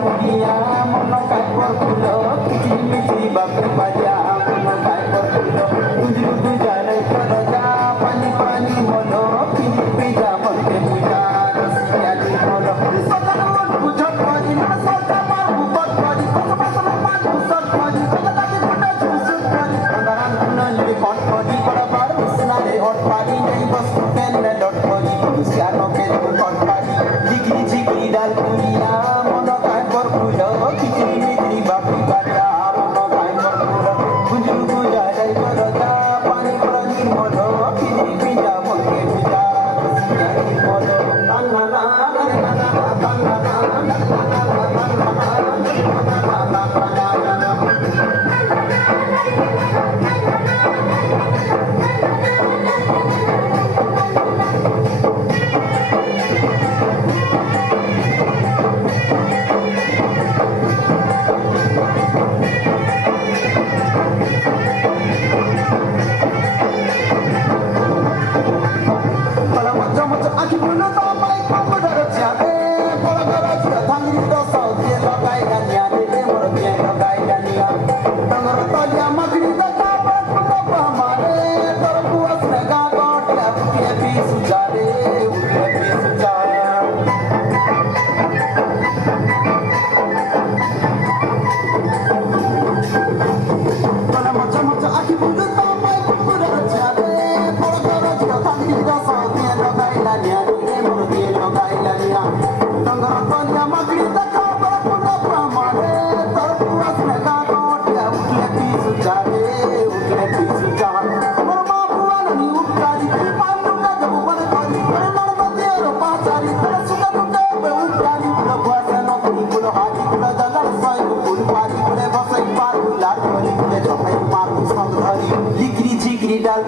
punya mono kai por kulo kiti miti bape baja mono kai por kulo tunju tu jane karaja pani pani mono kini pija monke puja kasiya di mono sokan mon bujot pani na sota mar bujot pani kota pasana pan bujot pani kota tadi pada jusut pani andaran kunan di kon pani pada bar usnare hot pani nei bas pen na dot pani usia no ke kon pani jigri jigri dal punya mono kai por kulo kiti miti bape baja mono kai por kulo tunju tu jane karaja pani pani mono kini pija monke puja kasiya di mono tanna Para macam-macam aki bulu sampai kamu darah jabe. Para darah sudah tangi do sau dia logai dan ya dia moro dia logai dan ya. Tangar tanya magri da kapan apa mare. Para puas nega got ya dia pi sujare, dia pi sujare. Para macam-macam aki bulu sampai kamu darah jabe. Para darah sudah tangi do sau dia logai dan ya dia moro dia logai dan ya. Tangar tanya magri da kapan apa mare. Para puas nega got ya dia pi sujare, dia pi sujare. Para mabuan ni ukari pandu na jabu pada kali. Para nama dia ro pasari. Para suka suka be ukari pula buasa no kini pula hati pula jalan sai pula pari pula basai paru lar pula jokai paru sang hari. Jigri jigri dal